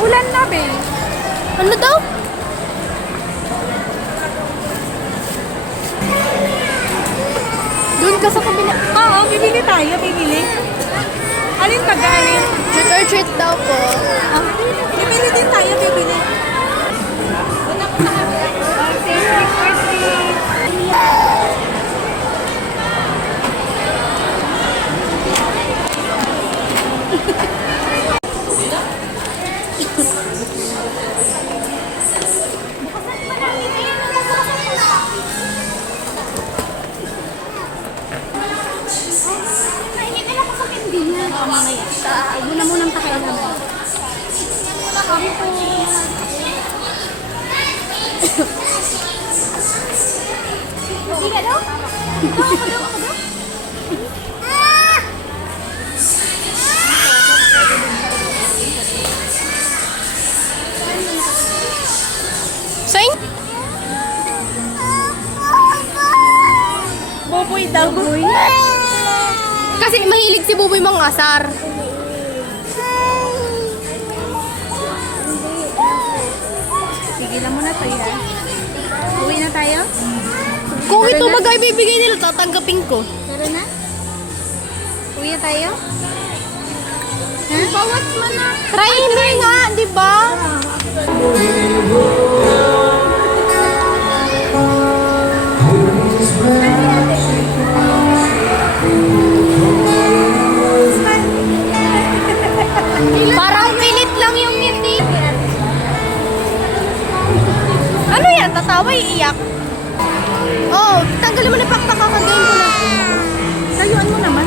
Maulan na, be. Ano daw? Doon ka sa kabila. Oo, bibili tayo, bibili. Alin ba galing? Treat or treat daw po. Bibili din tayo, bibili. Muna munang takayan naman. Hindi ka daw? Ako daw. Sing? Buboy daw. Buboy. Kasi mahilig si Buboy mangasar. Tigilan mo na tayo, ha? Uwi na tayo? Kung ito bagay bibigay nila, tatanggapin ko. Tara na? Uwi na tayo? Bawat man na. Try nga, di ba? Parang pilit lang yung ngiti. Ano yan? Tatawa, iiyak. Oh, tanggalin mo na pakpakakagayin ko na. Tayuan mo naman.